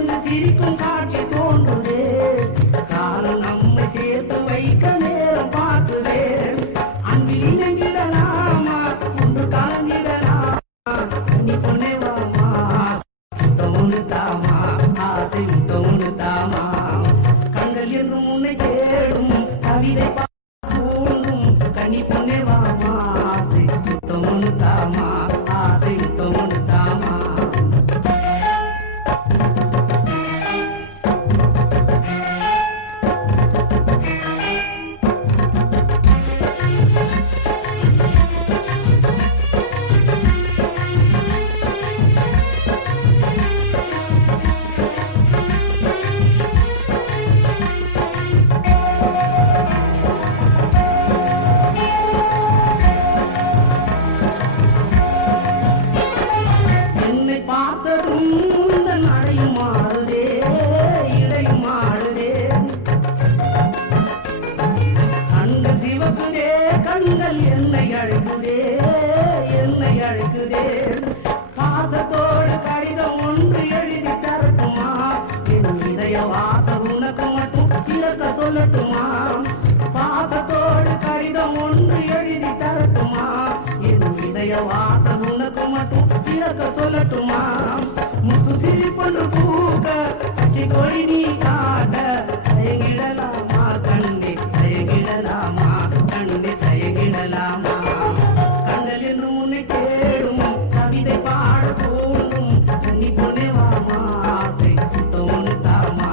சேர்ந்து சிரிக்கும் காட்சி தோன்றுதே. காலம் நம்மை சேர்த்து வைக்க நேரம் பார்க்குதே. அன்பில் இணைந்திடலாமா, ஒன்று கலந்திடலாமா, நீ பொண்ணே வாமா, முத்தமுன்னு தாமா, ஆசை முத்தமுன்னு தாமா. கண்கள் என்றும் உன்னை தேடும், கவிதை தூண்டும், கனி பொண்ணே வாமா, ஆசை முத்தமுன்னு தாமா, ஆசை முத்தமுன்னு தாமா. பார்த்ததும் முந்தன் அடையும் மாறுதே, இடையும் மாறுதே. கண்கள் சிவக்குதே, கண்கள் என்னை அழைக்குதே, என்னை அழைக்குதே. பாசத்தோடு கடிதம் ஒன்று எழுதி தரட்டுமா, என் இதய வாசம் உனக்கு மட்டும் திறக்க சொல்லட்டுமா. பாசத்தோடு கடிதம் ஒன்று எழுதி தரட்டுமா, என் இதய வாசம் உனக்கு மட்டும் திறக்க சொல்லட்டுமா. முத்து சிரிப்பொன்று பூக்க, பச்சை கொடி நீ காட்ட, தயங்கிடலாமா கண்ணே, தயங்கிடலாமா கண்ணே, தயங்கிடலாமா. கண்கள் என்று முன்னை தேடும், கவிதை பாட தோன்றும், கண்ணி பொண்ணே வாமா, ஆசை முத்தமுன்னு தாமா,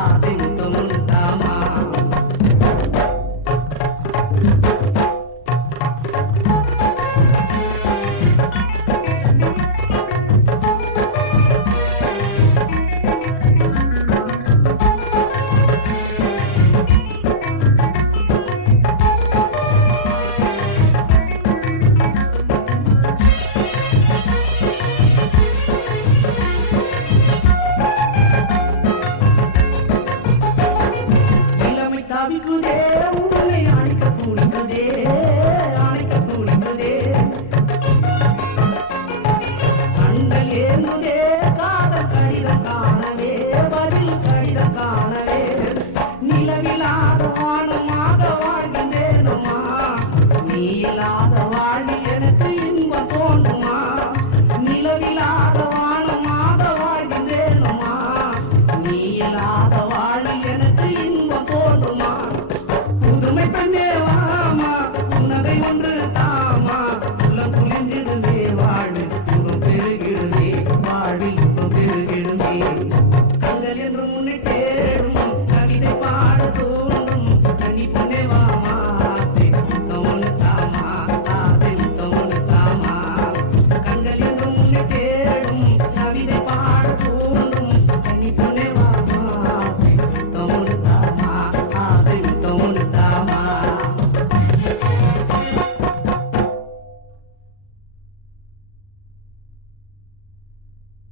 ஆசை முத்தமுன்னு தாமா. தவிக்குதே, உன்னை அணைக்க துடிக்குதே, அணைக்க துடிக்குதே. கண்கள் ஏறுதே, காதல் கடிதம் காண